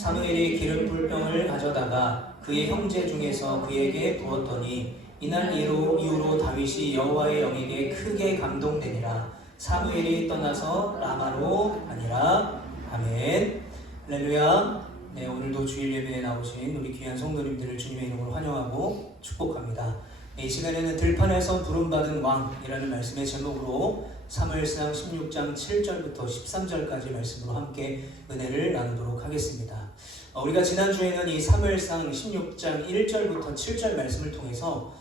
사무엘이 기름불병을 가져다가 그의 형제 중에서 그에게 부었더니 이날 이후로 다윗이 여호와의 영에게 크게 감동되니라. 사무엘이 떠나서 라마로 가니라. 아멘. 할렐루야. 네, 오늘도 주일 예배에 나오신 우리 귀한 성도님들을 주님의 이름으로 환영하고 축복합니다. 이 시간에는 들판에서 부름받은 왕이라는 말씀의 제목으로 사무엘상 16장 7절부터 13절까지 말씀으로 함께 은혜를 나누도록 하겠습니다. 우리가 지난주에는 이 사무엘상 16장 1절부터 7절 말씀을 통해서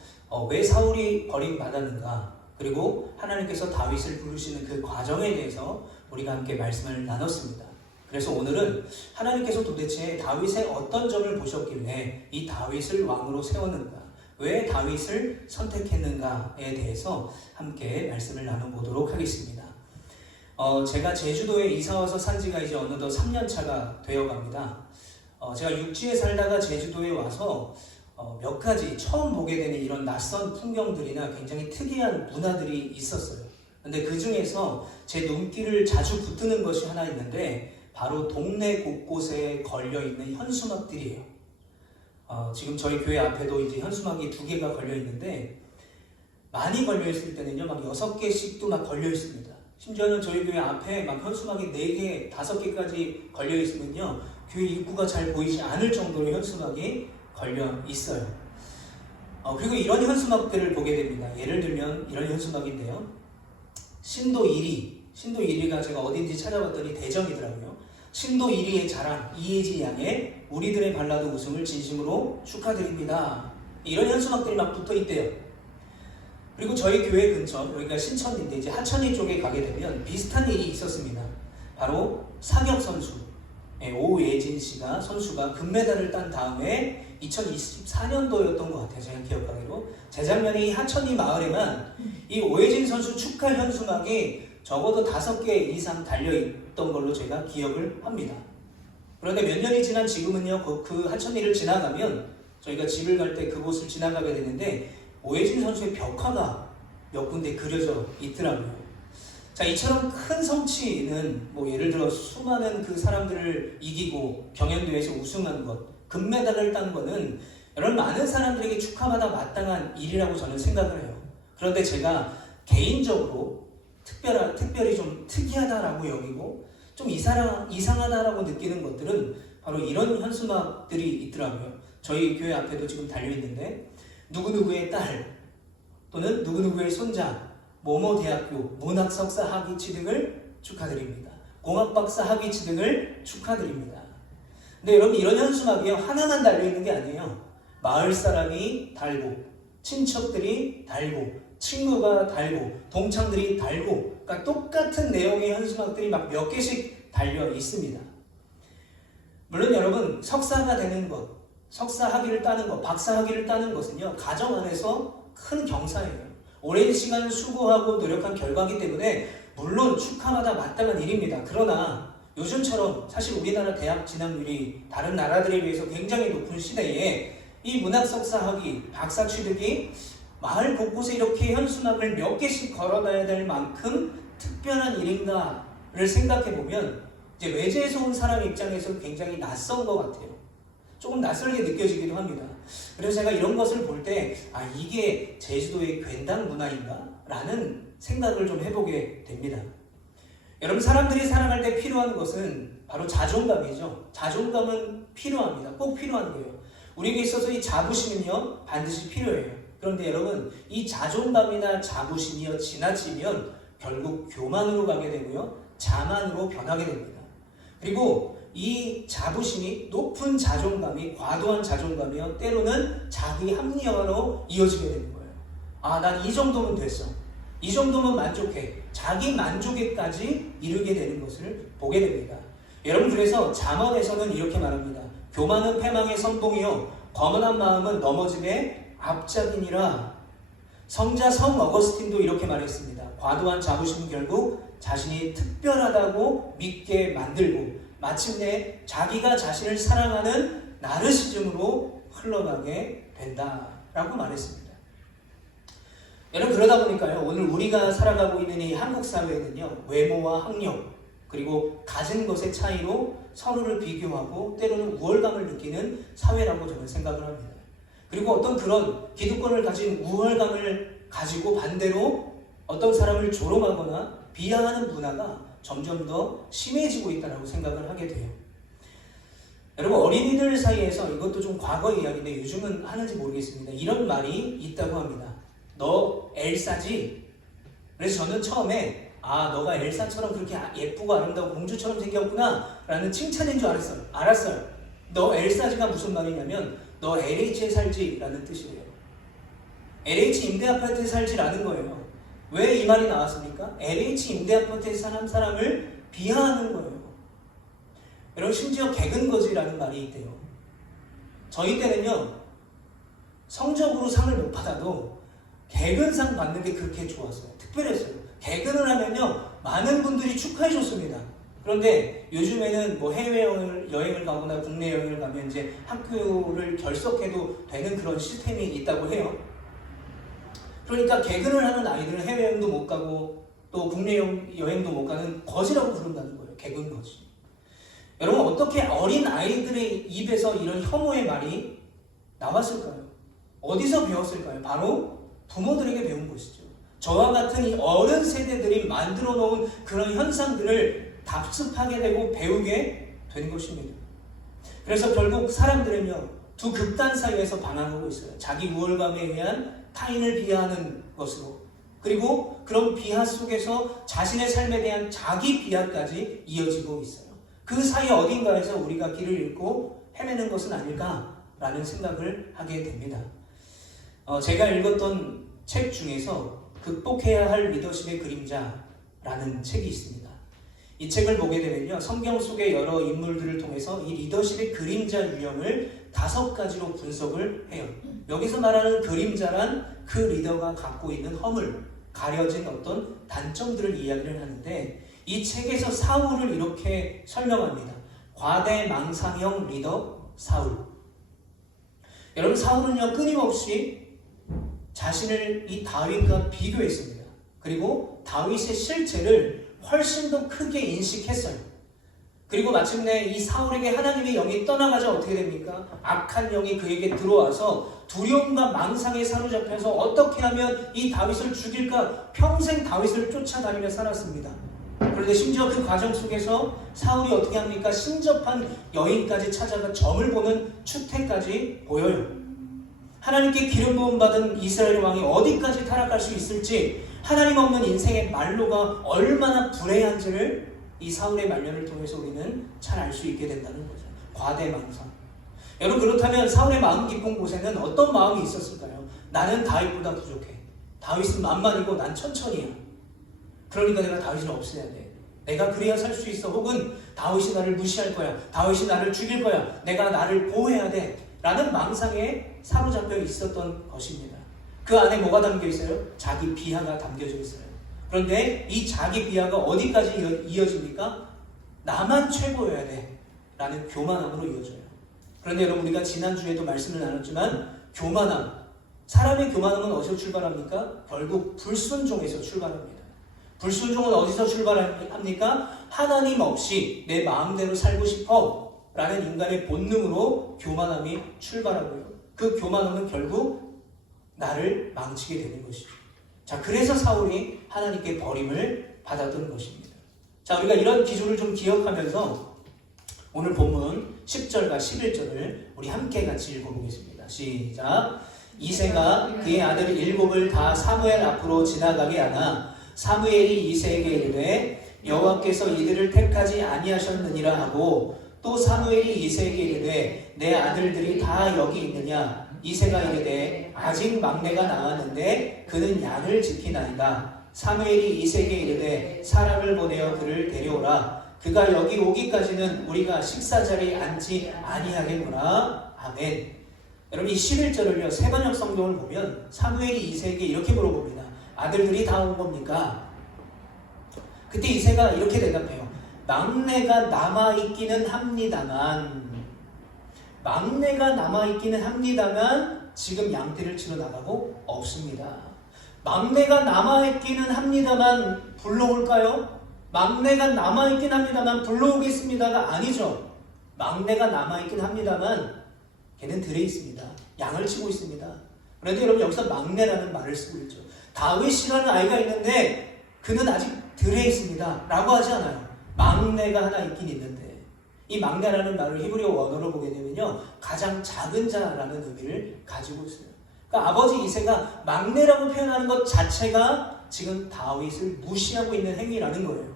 왜 사울이 버림받았는가, 그리고 하나님께서 다윗을 부르시는 그 과정에 대해서 우리가 함께 말씀을 나눴습니다. 그래서 오늘은 하나님께서 도대체 다윗의 어떤 점을 보셨길래 이 다윗을 왕으로 세웠는가, 왜 다윗을 선택했는가에 대해서 함께 말씀을 나눠보도록 하겠습니다. 제가 제주도에 이사와서 산 지가 이제 어느덧 3년차가 되어갑니다. 제가 육지에 살다가 제주도에 와서 몇 가지 처음 보게 되는 이런 낯선 풍경들이나 굉장히 특이한 문화들이 있었어요. 근데 그 중에서 제 눈길을 자주 붙드는 것이 하나 있는데 바로 동네 곳곳에 걸려있는 현수막들이에요. 지금 저희 교회 앞에도 이제 현수막이 2개가 걸려 있는데, 많이 걸려 있을 때는요, 막 6개씩도 막 걸려 있습니다. 심지어는 저희 교회 앞에 막 현수막이 4개, 5개까지 걸려 있으면요, 교회 입구가 잘 보이지 않을 정도로 현수막이 걸려 있어요. 그리고 이런 현수막들을 보게 됩니다. 예를 들면 이런 현수막인데요, 신도 1위가 제가 어딘지 찾아봤더니 대전이더라고요. 신도 1위의 자랑 이혜지 양의 우리들의 발라드 우승을 진심으로 축하드립니다. 이런 현수막들이 막 붙어 있대요. 그리고 저희 교회 근처, 여기가 신천인데 이제 하천리 쪽에 가게 되면 비슷한 일이 있었습니다. 바로 사격 선수 오예진 씨가 선수가 금메달을 딴 다음에 2024년도였던 것 같아요. 제가 기억하기로 재작년에 이 하천리 마을에만 이 오예진 선수 축하 현수막이 적어도 5개 이상 달려있던 걸로 제가 기억을 합니다. 그런데 몇 년이 지난 지금은요, 그 하천리를 지나가면 저희가 집을 갈 때 그곳을 지나가게 되는데 오예진 선수의 벽화가 몇 군데 그려져 있더라고요. 자, 이처럼 큰 성취는 예를 들어 수많은 그 사람들을 이기고 경연대회에서 우승한 것, 금메달을 딴 거는 여러분 많은 사람들에게 축하받아 마땅한 일이라고 저는 생각을 해요. 그런데 제가 개인적으로 특별히 좀 특이하다라고 여기고 좀 이상하다라고 느끼는 것들은 바로 이런 현수막들이 있더라고요. 저희 교회 앞에도 지금 달려있는데 누구누구의 딸 또는 누구누구의 손자 뭐뭐 대학교 문학석사 학위 취득을 축하드립니다. 공학박사 학위 취득을 축하드립니다. 근데 여러분 이런 현수막이요, 하나만 달려있는 게 아니에요. 마을 사람이 달고 친척들이 달고 친구가 달고 동창들이 달고, 그러니까 똑같은 내용의 현수막들이 막 몇 개씩 달려 있습니다. 물론 여러분 석사가 되는 것, 석사 학위를 따는 것, 박사 학위를 따는 것은요, 가정 안에서 큰 경사예요. 오랜 시간 수고하고 노력한 결과이기 때문에 물론 축하받아 마땅한 일입니다. 그러나 요즘처럼 사실 우리나라 대학 진학률이 다른 나라들에 비해서 굉장히 높은 시대에 이 문학석사 학위, 박사 취득이 마을 곳곳에 이렇게 현수막을 몇 개씩 걸어놔야 될 만큼 특별한 일인가를 생각해보면 이제 외지에서 온 사람 입장에서 굉장히 낯선 것 같아요. 조금 낯설게 느껴지기도 합니다. 그래서 제가 이런 것을 볼 때 이게 제주도의 괜당 문화인가? 라는 생각을 좀 해보게 됩니다. 여러분 사람들이 살아갈 때 필요한 것은 바로 자존감이죠. 자존감은 필요합니다. 꼭 필요한 거예요. 우리에게 있어서 이 자부심은요 반드시 필요해요. 그런데 여러분 이 자존감이나 자부심이요 지나치면 결국 교만으로 가게 되고요 자만으로 변하게 됩니다. 그리고 이 자부심이 높은 자존감이 과도한 자존감이요 때로는 자기 합리화로 이어지게 되는 거예요. 난 이 정도면 됐어, 이 정도면 만족해, 자기 만족에까지 이르게 되는 것을 보게 됩니다. 여러분 그래서 잠언에서는 이렇게 말합니다. 교만은 패망의 선봉이요 거만한 마음은 넘어짐의 앞잡이니라. 성자 성 어거스틴도 이렇게 말했습니다. 과도한 자부심은 결국 자신이 특별하다고 믿게 만들고 마침내 자기가 자신을 사랑하는 나르시즘으로 흘러가게 된다라고 말했습니다. 여러분 그러다 보니까요, 오늘 우리가 살아가고 있는 이 한국 사회는요, 외모와 학력 그리고 가진 것의 차이로 서로를 비교하고 때로는 우월감을 느끼는 사회라고 저는 생각을 합니다. 그리고 어떤 그런 기득권을 가진 우월감을 가지고 반대로 어떤 사람을 조롱하거나 비하하는 문화가 점점 더 심해지고 있다고 생각을 하게 돼요. 여러분, 어린이들 사이에서 이것도 좀 과거 이야기인데 요즘은 하는지 모르겠습니다. 이런 말이 있다고 합니다. 너 엘사지? 그래서 저는 처음에 너가 엘사처럼 그렇게 예쁘고 아름다운 공주처럼 생겼구나 라는 칭찬인 줄 알았어요. 너 엘사지가 무슨 말이냐면 너 LH에 살지 라는 뜻이래요. LH 임대아파트에 살지 라는 거예요. 왜 이 말이 나왔습니까? LH 임대아파트에 사는 사람을 비하하는 거예요. 여러분, 심지어 개근거지라는 말이 있대요. 저희 때는요, 성적으로 상을 못 받아도 개근상 받는 게 그렇게 좋았어요. 특별했어요. 개근을 하면요, 많은 분들이 축하해 줬습니다. 그런데 요즘에는 뭐 해외여행을 가거나 국내 여행을 가면 이제 학교를 결석해도 되는 그런 시스템이 있다고 해요. 그러니까 개근을 하는 아이들은 해외여행도 못 가고 또 국내 여행도 못 가는 거지라고 부른다는 거예요. 개근거지. 여러분, 어떻게 어린 아이들의 입에서 이런 혐오의 말이 나왔을까요? 어디서 배웠을까요? 바로 부모들에게 배운 것이죠. 저와 같은 이 어른 세대들이 만들어 놓은 그런 현상들을 답습하게 되고 배우게 된 것입니다. 그래서 결국 사람들은요, 두 극단 사이에서 방황하고 있어요. 자기 우월감에 의한 타인을 비하하는 것으로, 그리고 그런 비하 속에서 자신의 삶에 대한 자기 비하까지 이어지고 있어요. 그 사이 어딘가에서 우리가 길을 잃고 헤매는 것은 아닐까라는 생각을 하게 됩니다. 제가 읽었던 책 중에서 극복해야 할 리더십의 그림자라는 책이 있습니다. 이 책을 보게 되면요, 성경 속의 여러 인물들을 통해서 이 리더십의 그림자 유형을 5가지로 분석을 해요. 여기서 말하는 그림자란 그 리더가 갖고 있는 허물, 가려진 어떤 단점들을 이야기를 하는데, 이 책에서 사울을 이렇게 설명합니다. 과대망상형 리더 사울. 여러분, 사울은요, 끊임없이 자신을 이 다윗과 비교했습니다. 그리고 다윗의 실체를 훨씬 더 크게 인식했어요. 그리고 마침내 이 사울에게 하나님의 영이 떠나가자 어떻게 됩니까? 악한 영이 그에게 들어와서 두려움과 망상에 사로잡혀서 어떻게 하면 이 다윗을 죽일까 평생 다윗을 쫓아다니며 살았습니다. 그런데 심지어 그 과정 속에서 사울이 어떻게 합니까? 신접한 여인까지 찾아가 점을 보는 추태까지 보여요. 하나님께 기름 부음 받은 이스라엘 왕이 어디까지 타락할 수 있을지, 하나님 없는 인생의 말로가 얼마나 불행한지를 이 사울의 말년을 통해서 우리는 잘 알 수 있게 된다는 거죠. 과대망상. 여러분, 그렇다면 사울의 마음 깊은 곳에는 어떤 마음이 있었을까요? 나는 다윗보다 부족해. 다윗은 만만이고 난 천천히야. 그러니까 내가 다윗을 없애야 돼. 내가 그래야 살 수 있어. 혹은 다윗이 나를 무시할 거야. 다윗이 나를 죽일 거야. 내가 나를 보호해야 돼. 라는 망상에 사로잡혀 있었던 것입니다. 그 안에 뭐가 담겨 있어요? 자기 비하가 담겨져 있어요. 그런데 이 자기 비하가 어디까지 이어집니까? 나만 최고여야 돼. 라는 교만함으로 이어져요. 그런데 여러분, 우리가 지난주에도 말씀을 나눴지만 사람의 교만함은 어디서 출발합니까? 결국 불순종에서 출발합니다. 불순종은 어디서 출발합니까? 하나님 없이 내 마음대로 살고 싶어 라는 인간의 본능으로 교만함이 출발하고요. 그 교만함은 결국 나를 망치게 되는 것이죠. 자, 그래서 사울이 하나님께 버림을 받았던 것입니다. 자, 우리가 이런 기준을 좀 기억하면서 오늘 본문 10절과 11절을 우리 함께 같이 읽어보겠습니다. 시작. 이새가 그의 아들 7을 다 사무엘 앞으로 지나가게 하나 사무엘이 이새에게 이르되 여호와께서 이들을 택하지 아니하셨느니라 하고, 또 사무엘이 이새에게 이르되 내 아들들이 다 여기 있느냐? 이새가 이르되 아직 막내가 나왔는데 그는 양을 지키나이다. 사무엘이 이새에게 이르되 사람을 보내어 그를 데려오라. 그가 여기 오기까지는 우리가 식사 자리에 앉지 아니하겠구나. 아멘. 여러분, 이 11절을요, 세번역 성경을 보면 사무엘이 이새에게 이렇게 물어봅니다. 아들들이 다 온 겁니까? 그때 이새가 이렇게 대답해요. 막내가 남아있기는 합니다만 지금 양떼를 치러 나가고 없습니다. 막내가 남아있기는 합니다만 불러올까요? 막내가 남아있긴 합니다만 불러오겠습니다가 아니죠. 막내가 남아있긴 합니다만 걔는 들에 있습니다. 양을 치고 있습니다. 그런데 여러분 여기서 막내라는 말을 쓰고 있죠. 다윗이라는 아이가 있는데 그는 아직 들에 있습니다 라고 하지 않아요. 막내가 하나 있긴 있는데, 이 막내라는 말을 히브리어 원어로 보게 되면요, 가장 작은 자라는 의미를 가지고 있어요. 그러니까 아버지 이새가 막내라고 표현하는 것 자체가 지금 다윗을 무시하고 있는 행위라는 거예요.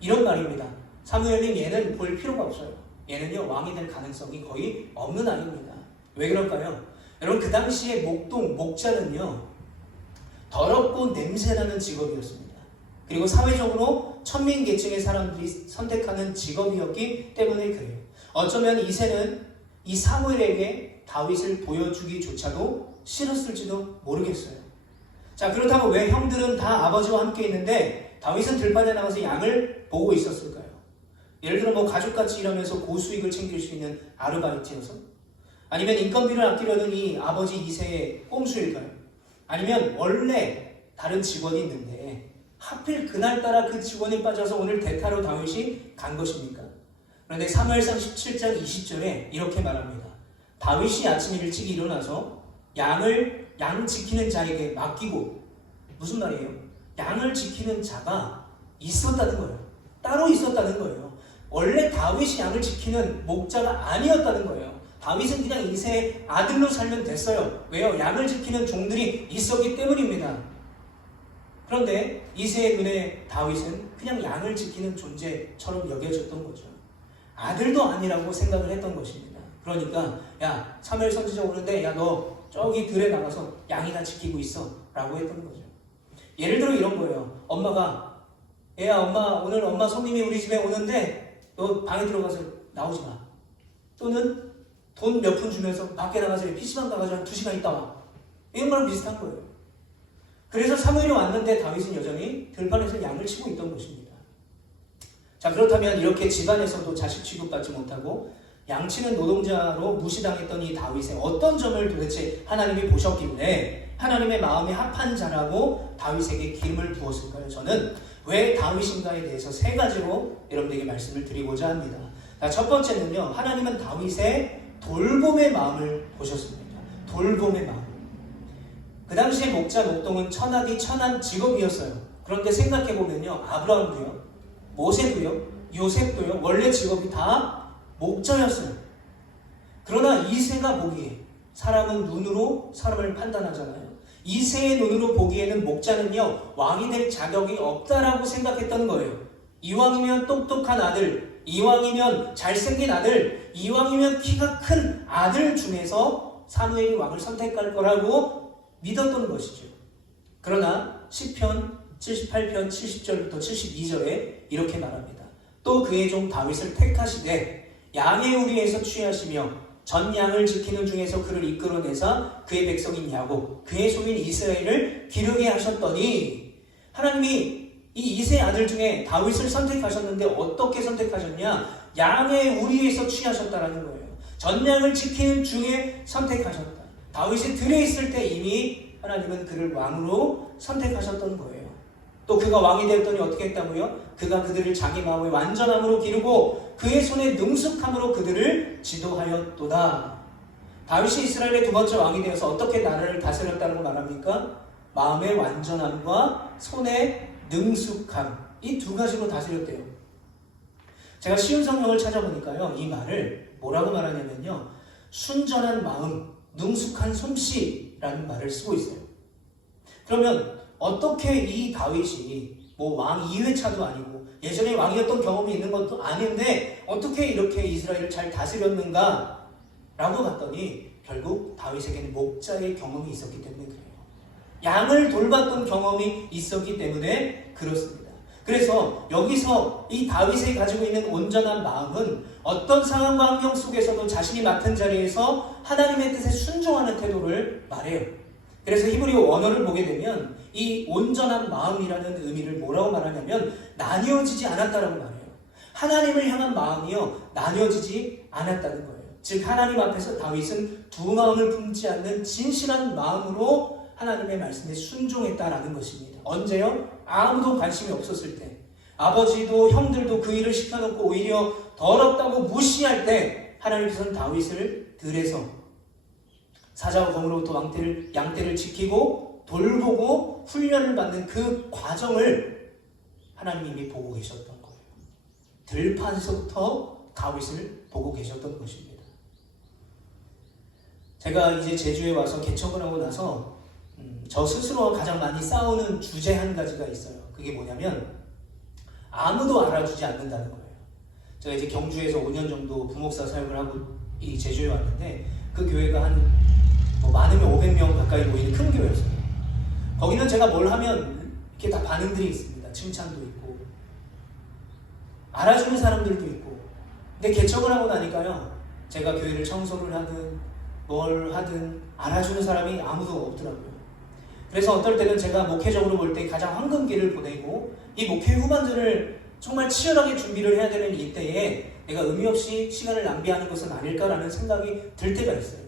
이런 말입니다. 사무엘이 얘는 볼 필요가 없어요. 얘는요, 왕이 될 가능성이 거의 없는 아이입니다. 왜 그럴까요? 여러분, 그 당시에 목자는요, 더럽고 냄새나는 직업이었습니다. 그리고 사회적으로 천민 계층의 사람들이 선택하는 직업이었기 때문에 그래요. 어쩌면 이새는 이 사무엘에게 다윗을 보여주기조차도 싫었을지도 모르겠어요. 자, 그렇다면 왜 형들은 다 아버지와 함께 있는데 다윗은 들판에 나가서 양을 보고 있었을까요? 예를 들어 뭐 가족같이 일하면서 고수익을 챙길 수 있는 아르바이트여서? 아니면 인건비를 아끼려는 이 아버지 이새의 꼼수일까요? 아니면 원래 다른 직원이 있는데 하필 그날따라 그 직원이 빠져서 오늘 대타로 다윗이 간 것입니까? 그런데 사무엘상 17장 20절에 이렇게 말합니다. 다윗이 아침 일찍 일어나서 양 지키는 자에게 맡기고, 무슨 말이에요? 양을 지키는 자가 있었다는 거예요. 따로 있었다는 거예요. 원래 다윗이 양을 지키는 목자가 아니었다는 거예요. 다윗은 그냥 이새의 아들로 살면 됐어요. 왜요? 양을 지키는 종들이 있었기 때문입니다. 그런데 이새의 눈에 다윗은 그냥 양을 지키는 존재처럼 여겨졌던 거죠. 아들도 아니라고 생각을 했던 것입니다. 그러니까 야, 사무엘 선지자 오는데 야, 너 저기 들에 나가서 양이나 지키고 있어 라고 했던 거죠. 예를 들어 이런 거예요. 엄마가 얘야, 오늘 엄마 손님이 우리 집에 오는데 너 방에 들어가서 나오지 마. 또는 돈 몇 푼 주면서 밖에 나가서 PC방 가가지고 한 2시간 있다 와. 이런 거랑 비슷한 거예요. 그래서 사무엘이 왔는데 다윗은 여전히 들판에서 양을 치고 있던 것입니다. 자, 그렇다면 이렇게 집안에서도 자식 취급받지 못하고 양치는 노동자로 무시당했던 이 다윗의 어떤 점을 도대체 하나님이 보셨길래 하나님의 마음에 합한 자라고 다윗에게 기름을 부었을까요? 저는 왜 다윗인가에 대해서 3가지로 여러분들에게 말씀을 드리고자 합니다. 자, 첫 번째는요, 하나님은 다윗의 돌봄의 마음을 보셨습니다. 돌봄의 마음. 그 당시에 목자 목동은 천하디 천한 직업이었어요. 그런데 생각해보면요, 아브라함도요, 모세도요, 요셉도요, 원래 직업이 다 목자였어요. 그러나 이새가 보기에, 사람은 눈으로 사람을 판단하잖아요. 이새의 눈으로 보기에는 목자는요, 왕이 될 자격이 없다라고 생각했던 거예요. 이왕이면 똑똑한 아들, 이왕이면 잘생긴 아들, 이왕이면 키가 큰 아들 중에서 사무엘이 왕을 선택할 거라고 믿었던 것이죠. 그러나 시편 78편 70절부터 72절에 이렇게 말합니다. 또 그의 종 다윗을 택하시되 양의 우리에서 취하시며 전 양을 지키는 중에서 그를 이끌어내사 그의 백성인 야곱 그의 소인 이스라엘을 기르게 하셨더니, 하나님이 이 이새의 아들 중에 다윗을 선택하셨는데 어떻게 선택하셨냐? 양의 우리에서 취하셨다라는 거예요. 전 양을 지키는 중에 선택하셨다. 다윗이 들에 있을 때 이미 하나님은 그를 왕으로 선택하셨던 거예요. 또 그가 왕이 되었더니 어떻게 했다고요? 그가 그들을 자기 마음의 완전함으로 기르고 그의 손의 능숙함으로 그들을 지도하였도다. 다윗이 이스라엘의 2번째 왕이 되어서 어떻게 나라를 다스렸다고 말합니까? 마음의 완전함과 손의 능숙함, 이 2가지로 다스렸대요. 제가 쉬운 성경을 찾아보니까요, 이 말을 뭐라고 말하냐면요, 순전한 마음, 능숙한 솜씨라는 말을 쓰고 있어요. 그러면 어떻게 이 다윗이 뭐 왕 2회차도 아니고 예전에 왕이었던 경험이 있는 것도 아닌데 어떻게 이렇게 이스라엘을 잘 다스렸는가 라고 봤더니 결국 다윗에게는 목자의 경험이 있었기 때문에 그래요. 양을 돌봤던 경험이 있었기 때문에 그렇습니다. 그래서 여기서 이 다윗이 가지고 있는 온전한 마음은 어떤 상황과 환경 속에서도 자신이 맡은 자리에서 하나님의 뜻에 순종하는 태도를 말해요. 그래서 히브리어 원어를 보게 되면 이 온전한 마음이라는 의미를 뭐라고 말하냐면 나뉘어지지 않았다라고 말해요. 하나님을 향한 마음이요, 나뉘어지지 않았다는 거예요. 즉 하나님 앞에서 다윗은 2 마음을 품지 않는 진실한 마음으로 하나님의 말씀에 순종했다라는 것입니다. 언제요? 아무도 관심이 없었을 때, 아버지도 형들도 그 일을 시켜놓고 오히려 더럽다고 무시할 때 하나님께서는 다윗을 들에서 사자와 검으로부터 양떼를 지키고 돌보고 훈련을 받는 그 과정을 하나님이 보고 계셨던 거예요. 들판에서부터 다윗을 보고 계셨던 것입니다. 제가 이제 제주에 와서 개척을 하고 나서 저 스스로 가장 많이 싸우는 주제 한 가지가 있어요. 그게 뭐냐면 아무도 알아주지 않는다는 거예요. 제가 이제 경주에서 5년 정도 부목사 사역을 하고 이 제주에 왔는데 그 교회가 한 많으면 500명 가까이 모이는 큰 교회였어요. 거기는 제가 뭘 하면 이렇게 다 반응들이 있습니다. 칭찬도 있고 알아주는 사람들도 있고. 근데 개척을 하고 나니까요, 제가 교회를 청소를 하든 뭘 하든 알아주는 사람이 아무도 없더라고요. 그래서 어떨 때는 제가 목회적으로 볼 때 가장 황금기를 보내고 이 목회 후반전을 정말 치열하게 준비를 해야 되는 이때에 내가 의미 없이 시간을 낭비하는 것은 아닐까라는 생각이 들 때가 있어요.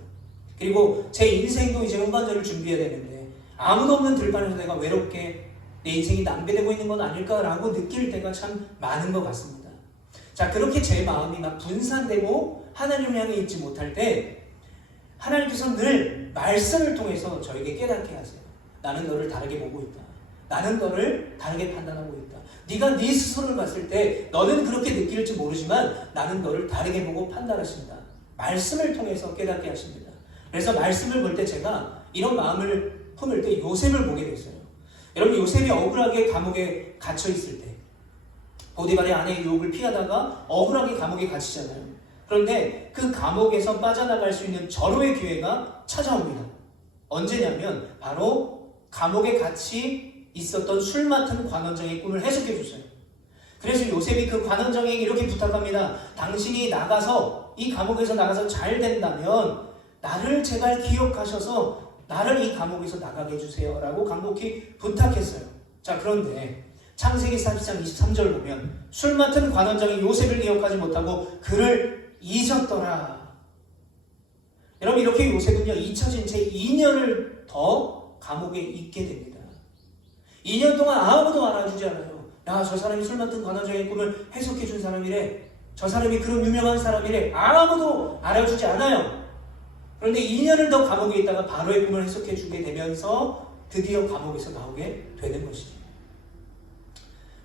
그리고 제 인생도 이제 후반전을 준비해야 되는데 아무도 없는 들판에서 내가 외롭게 내 인생이 낭비되고 있는 건 아닐까라고 느낄 때가 참 많은 것 같습니다. 자, 그렇게 제 마음이 막 분산되고 하나님을 향해 있지 못할 때 하나님께서 늘 말씀을 통해서 저에게 깨닫게 하세요. 나는 너를 다르게 보고 있다. 나는 너를 다르게 판단하고 있다. 네가 네 스스로를 봤을 때 너는 그렇게 느낄지 모르지만 나는 너를 다르게 보고 판단하신다. 말씀을 통해서 깨닫게 하십니다. 그래서 말씀을 볼 때 제가 이런 마음을 품을 때 요셉을 보게 됐어요. 여러분, 요셉이 억울하게 감옥에 갇혀 있을 때 보디발의 아내의 유혹을 피하다가 억울하게 감옥에 갇히잖아요. 그런데 그 감옥에서 빠져나갈 수 있는 절호의 기회가 찾아옵니다. 언제냐면 바로 감옥에 같이 있었던 술 맡은 관원장의 꿈을 해석해 줬어요. 그래서 요셉이 그 관원장에게 이렇게 부탁합니다. 당신이 나가서 이 감옥에서 나가서 잘 된다면 나를 제발 기억하셔서 나를 이 감옥에서 나가게 해주세요 라고 간곡히 부탁했어요. 자, 그런데 창세기 40장 23절 보면 술 맡은 관원장이 요셉을 기억하지 못하고 그를 잊었더라. 여러분, 이렇게 요셉은요 잊혀진 채 2년을 더 감옥에 있게 됩니다. 2년 동안 아무도 알아주지 않아요. 야, 저 사람이 술 맡은 관원장의 꿈을 해석해 준 사람이래. 저 사람이 그런 유명한 사람이래. 아무도 알아주지 않아요. 그런데 2년을 더 감옥에 있다가 바로의 꿈을 해석해 주게 되면서 드디어 감옥에서 나오게 되는 것이죠.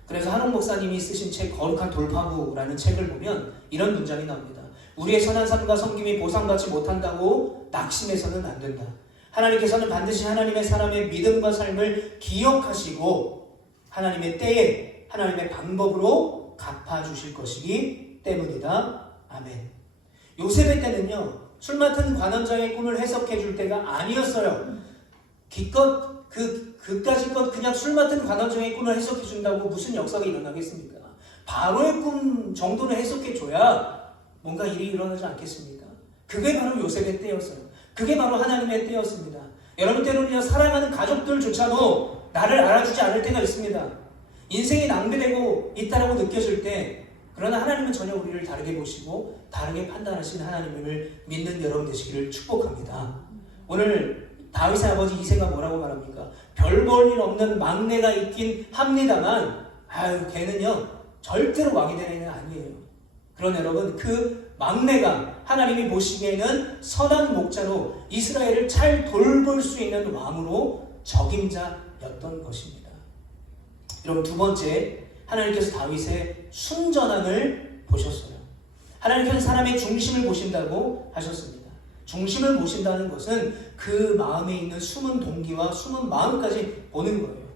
그래서 한옥 목사님이 쓰신 책 거룩한 돌파구라는 책을 보면 이런 문장이 나옵니다. 우리의 선한 삶과 섬김이 보상받지 못한다고 낙심해서는 안 된다. 하나님께서는 반드시 하나님의 사람의 믿음과 삶을 기억하시고 하나님의 때에 하나님의 방법으로 갚아주실 것이기 때문이다. 아멘. 요셉의 때는요, 술 맡은 관원장의 꿈을 해석해 줄 때가 아니었어요. 기껏 그까지껏 그냥 술 맡은 관원장의 꿈을 해석해 준다고 무슨 역사가 일어나겠습니까? 바로의 꿈 정도는 해석해 줘야 뭔가 일이 일어나지 않겠습니까? 그게 바로 요셉의 때였어요. 그게 바로 하나님의 때였습니다. 여러분, 때로는요, 사랑하는 가족들조차도 나를 알아주지 않을 때가 있습니다. 인생이 낭비되고 있다라고 느껴질 때, 그러나 하나님은 전혀 우리를 다르게 보시고 다르게 판단하시는 하나님을 믿는 여러분 되시기를 축복합니다. 오늘 다윗의 아버지 이새가 뭐라고 말합니까? 별 볼 일 없는 막내가 있긴 합니다만 걔는요 절대로 왕이 될 애는 아니에요. 그러나 여러분, 그 막내가 하나님이 보시기에는 선한 목자로 이스라엘을 잘 돌볼 수 있는 왕으로 적임자였던 것입니다. 여러분, 두 번째, 하나님께서 다윗의 순전함을 보셨어요. 하나님께서는 사람의 중심을 보신다고 하셨습니다. 중심을 보신다는 것은 그 마음에 있는 숨은 동기와 숨은 마음까지 보는 거예요.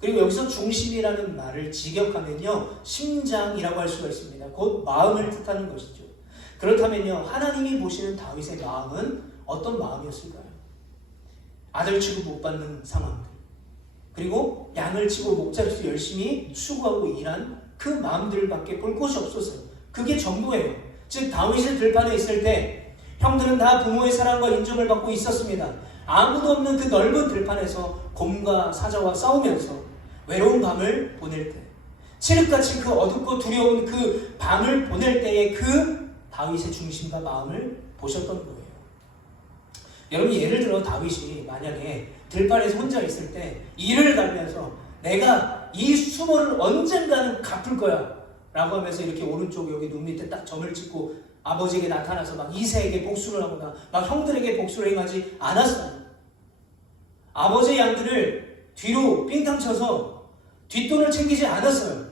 그리고 여기서 중심이라는 말을 직역하면요, 심장이라고 할 수가 있습니다. 곧 마음을 뜻하는 것이죠. 그렇다면요, 하나님이 보시는 다윗의 마음은 어떤 마음이었을까요? 아들 취급 못 받는 상황들, 그리고 양을 치고 목자로서 열심히 수고하고 일한 그 마음들밖에 볼 곳이 없었어요. 그게 전부예요. 즉, 다윗이 들판에 있을 때 형들은 다 부모의 사랑과 인정을 받고 있었습니다. 아무도 없는 그 넓은 들판에서 곰과 사자와 싸우면서 외로운 밤을 보낼 때, 칠흑같이 그 어둡고 두려운 그 밤을 보낼 때의 그 다윗의 중심과 마음을 보셨던 거예요. 여러분, 예를 들어 다윗이 만약에 들판에서 혼자 있을 때 이를 갈면서 내가 내가 이 수모를 언젠가는 갚을 거야 라고 하면서 이렇게 오른쪽 여기 눈 밑에 딱 점을 찍고 아버지에게 나타나서 막 이세에게 복수를 하거나 막 형들에게 복수를 행하지 않았어요. 아버지의 양들을 뒤로 삥땅 쳐서 뒷돈을 챙기지 않았어요.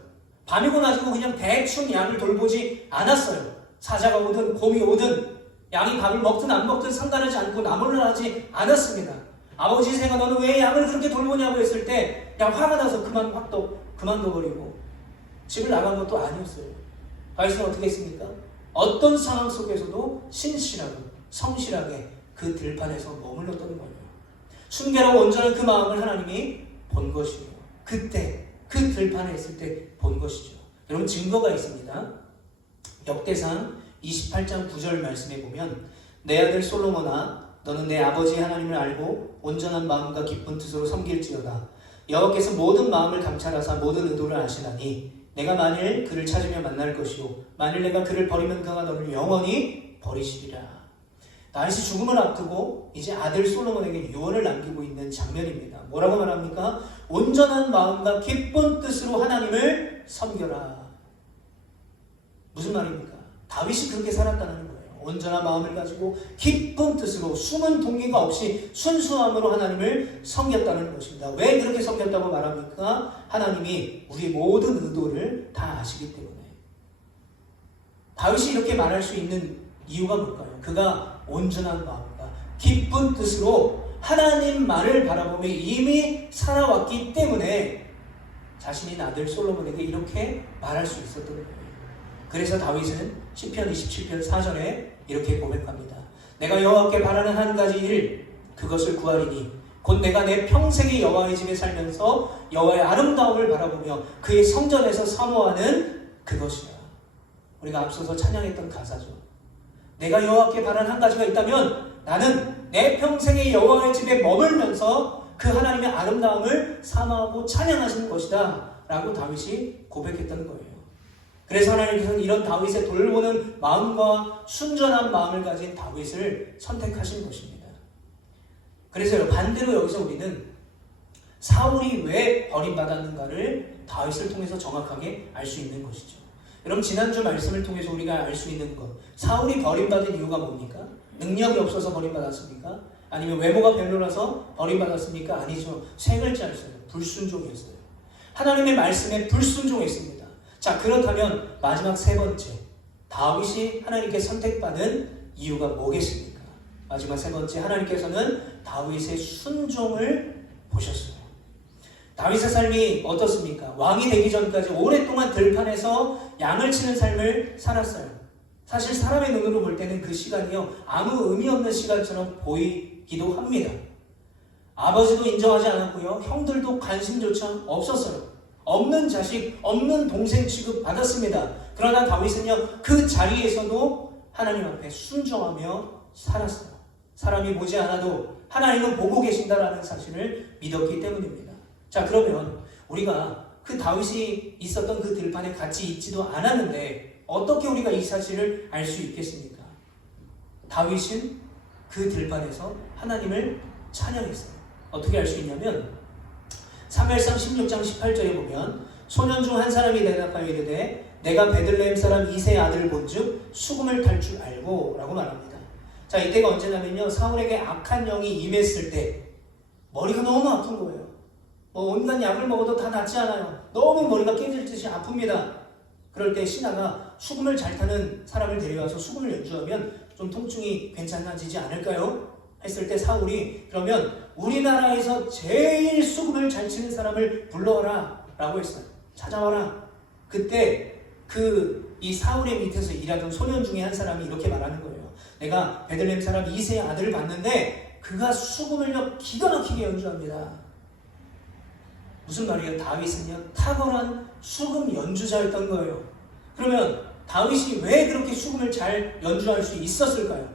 밤이고 낮이고 그냥 대충 양을 돌보지 않았어요. 사자가 오든 곰이 오든 양이 밥을 먹든 안 먹든 상관하지 않고 나무를 하지 않았습니다. 아버지 생각 너는 왜 양을 그렇게 돌보냐고 했을 때 그냥 화가 나서 그만둬버리고 집을 나간 것도 아니었어요. 다윗은 어떻게 했습니까? 어떤 상황 속에서도 신실하고 성실하게 그 들판에서 머물렀던 거예요. 순결하고 온전한 그 마음을 하나님이 본 것이에요. 그때 그 들판에 있을 때 본 것이죠. 여러분 증거가 있습니다. 역대상 28장 9절 말씀에 보면 내 아들 솔로몬아 너는 내 아버지 하나님을 알고 온전한 마음과 기쁜 뜻으로 섬길지어다. 여호와께서 모든 마음을 감찰하사 모든 의도를 아시나니 내가 만일 그를 찾으며 만날 것이요 만일 내가 그를 버리면 그가 너를 영원히 버리시리라. 다윗이 죽음을 앞두고 이제 아들 솔로몬에게 유언을 남기고 있는 장면입니다. 뭐라고 말합니까? 온전한 마음과 기쁜 뜻으로 하나님을 섬겨라. 무슨 말입니까? 다윗이 그렇게 살았다는 거예요. 온전한 마음을 가지고 기쁜 뜻으로 숨은 동기가 없이 순수함으로 하나님을 섬겼다는 것입니다. 왜 그렇게 섬겼다고 말합니까? 하나님이 우리의 모든 의도를 다 아시기 때문에. 다윗이 이렇게 말할 수 있는 이유가 뭘까요? 그가 온전한 마음과 기쁜 뜻으로 하나님만을 바라보며 이미 살아왔기 때문에 자신의 아들 솔로몬에게 이렇게 말할 수 있었던 거예요. 그래서 다윗은 시편 27편 4절에 이렇게 고백합니다. 내가 여호와께 바라는 한 가지 일 그것을 구하리니 곧 내가 내 평생의 여호와의 집에 살면서 여호와의 아름다움을 바라보며 그의 성전에서 사모하는 그것이야. 우리가 앞서서 찬양했던 가사죠. 내가 여호와께 바라는 한 가지가 있다면 나는 내 평생의 여호와의 집에 머물면서 그 하나님의 아름다움을 사모하고 찬양하시는 것이다 라고 다윗이 고백했던 거예요. 그래서 하나님께서는 이런 다윗의 돌보는 마음과 순전한 마음을 가진 다윗을 선택하신 것입니다. 그래서 반대로 여기서 우리는 사울이 왜 버림받았는가를 다윗을 통해서 정확하게 알 수 있는 것이죠. 여러분 지난주 말씀을 통해서 우리가 알 수 있는 것, 사울이 버림받은 이유가 뭡니까? 능력이 없어서 버림받았습니까? 아니면 외모가 별로라서 버림받았습니까? 아니죠. 세 글자였어요. 불순종이었어요. 하나님의 말씀에 불순종했습니다. 자, 그렇다면 마지막 세 번째, 다윗이 하나님께 선택받은 이유가 뭐겠습니까? 마지막 세 번째, 하나님께서는 다윗의 순종을 보셨어요. 다윗의 삶이 어떻습니까? 왕이 되기 전까지 오랫동안 들판에서 양을 치는 삶을 살았어요. 사실 사람의 눈으로 볼 때는 그 시간이요 아무 의미 없는 시간처럼 보이기도 합니다. 아버지도 인정하지 않았고요, 형들도 관심조차 없었어요. 없는 자식, 없는 동생 취급 받았습니다. 그러나 다윗은요 그 자리에서도 하나님 앞에 순종하며 살았어요. 사람이 보지 않아도 하나님은 보고 계신다라는 사실을 믿었기 때문입니다. 자, 그러면 우리가 그 다윗이 있었던 그 들판에 같이 있지도 않았는데 어떻게 우리가 이 사실을 알 수 있겠습니까? 다윗은 그 들판에서 하나님을 찬양했어요. 어떻게 알 수 있냐면 사무엘상 16장 18절에 보면 소년 중 한 사람이 대답하여 이르되 내가 베들레헴 사람 이새의 아들을 본즉 수금을 탈 줄 알고 라고 말합니다. 자, 이때가 언제냐면요 사울에게 악한 영이 임했을 때 머리가 너무 아픈 거예요. 온갖 약을 먹어도 다 낫지 않아요. 너무 머리가 깨질 듯이 아픕니다. 그럴 때 신하가 수금을 잘 타는 사람을 데려와서 수금을 연주하면 좀 통증이 괜찮아지지 않을까요? 했을 때 사울이 그러면 우리나라에서 제일 수금을 잘 치는 사람을 불러와라 라고 했어요. 찾아와라. 그때 이 사울의 밑에서 일하던 소년 중에 한 사람이 이렇게 말하는 거예요. 내가 베들레헴 사람 이새의 아들을 봤는데 그가 수금을요 기가 막히게 연주합니다. 무슨 말이에요? 다윗은요 탁월한 수금 연주자였던 거예요. 그러면 다윗이 왜 그렇게 수금을 잘 연주할 수 있었을까요?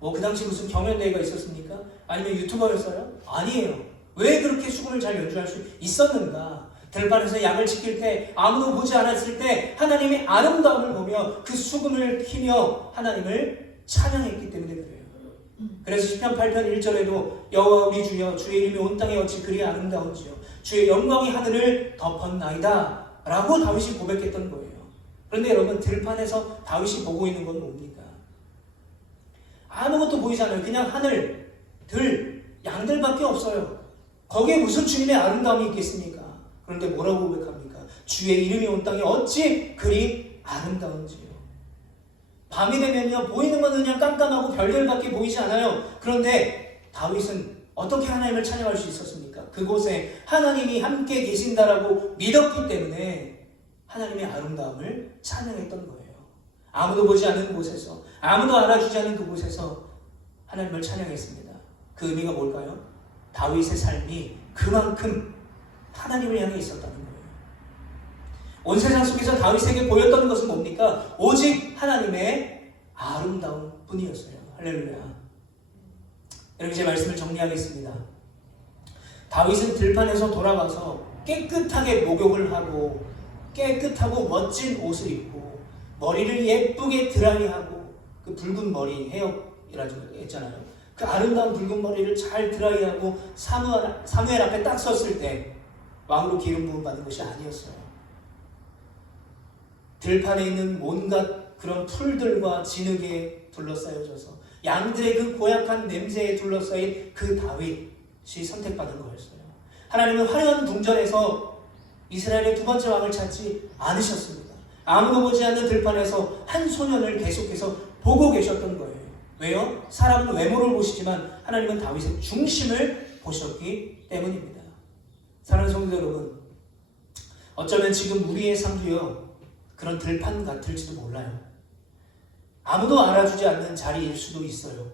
그 당시 무슨 경연대회가 있었습니까? 아니면 유튜버였어요? 아니에요. 왜 그렇게 수금을 잘 연주할 수 있었는가? 들판에서 양을 지킬 때 아무도 보지 않았을 때 하나님의 아름다움을 보며 그 수금을 키며 하나님을 찬양했기 때문에 그래요. 그래서 시편 8편 1절에도 여호와 우리 주여 주의 이름이 온 땅에 어찌 그리 아름다운지요 주의 영광이 하늘을 덮었나이다 라고 다윗이 고백했던 거예요. 그런데 여러분, 들판에서 다윗이 보고 있는 건 뭡니까? 아무것도 보이지 않아요. 그냥 하늘, 들, 양들밖에 없어요. 거기에 무슨 주님의 아름다움이 있겠습니까? 그런데 뭐라고 고백합니까? 주의 이름이 온 땅이 어찌 그리 아름다운지요. 밤이 되면요, 보이는 건 그냥 깜깜하고 별들밖에 보이지 않아요. 그런데 다윗은 어떻게 하나님을 찬양할 수 있었습니까? 그곳에 하나님이 함께 계신다라고 믿었기 때문에 하나님의 아름다움을 찬양했던 거예요. 아무도 보지 않는 곳에서, 아무도 알아주지 않는 그곳에서 하나님을 찬양했습니다. 그 의미가 뭘까요? 다윗의 삶이 그만큼 하나님을 향해 있었다는 거예요. 온 세상 속에서 다윗에게 보였던 것은 뭡니까? 오직 하나님의 아름다운 뿐이었어요. 할렐루야. 여러분, 제 말씀을 정리하겠습니다. 다윗은 들판에서 돌아와서 깨끗하게 목욕을 하고 깨끗하고 멋진 옷을 입고 머리를 예쁘게 드라이하고, 그 붉은 머리, 헤어라고 했잖아요. 그 아름다운 붉은 머리를 잘 드라이하고 사무엘 앞에 딱 섰을 때 왕으로 기름 부음 받은 것이 아니었어요. 들판에 있는 온갖 그런 풀들과 진흙에 둘러싸여져서 양들의 그 고약한 냄새에 둘러싸인 그 다윗이 선택받은 거였어요. 하나님은 화려한 궁전에서 이스라엘의 두 번째 왕을 찾지 않으셨습니다. 아무도 보지 않는 들판에서 한 소년을 계속해서 보고 계셨던 거예요. 왜요? 사람은 외모를 보시지만 하나님은 다윗의 중심을 보셨기 때문입니다. 사랑하는 성도 여러분, 어쩌면 지금 우리의 삶도요, 그런 들판 같을지도 몰라요. 아무도 알아주지 않는 자리일 수도 있어요.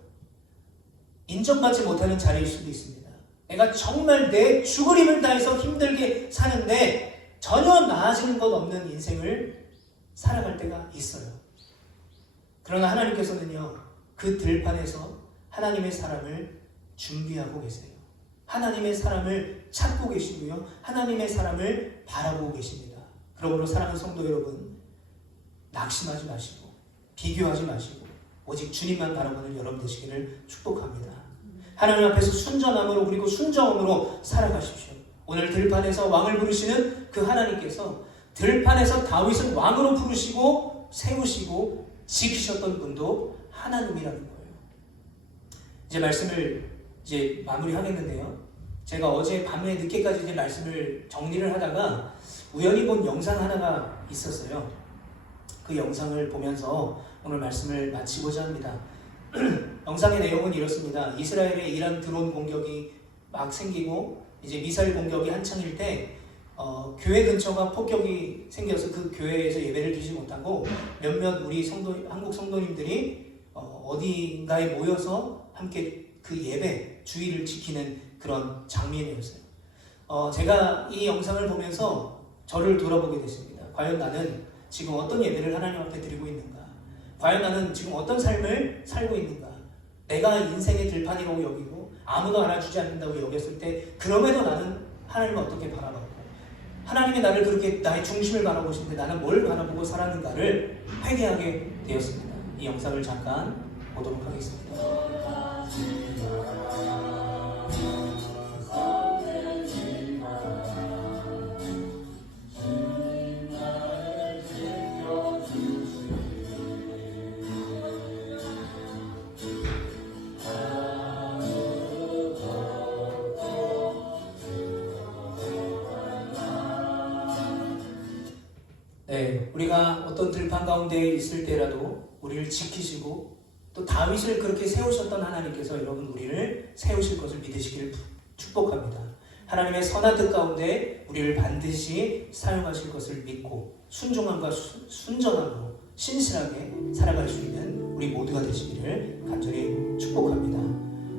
인정받지 못하는 자리일 수도 있습니다. 내가 정말 내 죽을 힘을 다해서 힘들게 사는데 전혀 나아지는 것 없는 인생을 살아갈 때가 있어요. 그러나 하나님께서는요, 그 들판에서 하나님의 사람을 준비하고 계세요. 하나님의 사람을 찾고 계시고요, 하나님의 사람을 바라보고 계십니다. 그러므로 사랑하는 성도 여러분, 낙심하지 마시고 비교하지 마시고 오직 주님만 바라보는 여러분 되시기를 축복합니다. 하나님 앞에서 순전함으로, 그리고 순정함으로 살아가십시오. 오늘 들판에서 왕을 부르시는 그 하나님께서 들판에서 다윗을 왕으로 부르시고 세우시고 지키셨던 분도 하나님이라는 거예요. 이제 말씀을 마무리하겠는데요. 제가 어제 밤에 늦게까지 이제 말씀을 정리를 하다가 우연히 본 영상 하나가 있었어요. 그 영상을 보면서 오늘 말씀을 마치고자 합니다. 영상의 내용은 이렇습니다. 이스라엘의 이란 드론 공격이 막 생기고 이제 미사일 공격이 한창일 때 교회 근처가 폭격이 생겨서 그 교회에서 예배를 드리지 못하고 몇몇 우리 한국 성도님들이 어딘가에 모여서 함께 그 예배 주의를 지키는 그런 장면이었어요. 제가 이 영상을 보면서 저를 돌아보게 됐습니다. 과연 나는 지금 어떤 예배를 하나님 앞에 드리고 있는가? 과연 나는 지금 어떤 삶을 살고 있는가? 내가 인생의 들판이라고 여기고 아무도 알아주지 않는다고 여겼을 때 그럼에도 나는 하나님을 어떻게 바라보고 하나님이 나를 그렇게 나의 중심을 바라보시는데 나는 뭘 바라보고 살았는가를 회개하게 되었습니다. 이 영상을 잠깐 보도록 하겠습니다. 네, 우리가 어떤 들판 가운데 있을 때라도 우리를 지키시고 또 다윗을 그렇게 세우셨던 하나님께서 여러분 우리를 세우실 것을 믿으시기를 축복합니다. 하나님의 선한 뜻 가운데 우리를 반드시 사용하실 것을 믿고 순종함과 순전함으로 신실하게 살아갈 수 있는 우리 모두가 되시기를 간절히 축복합니다.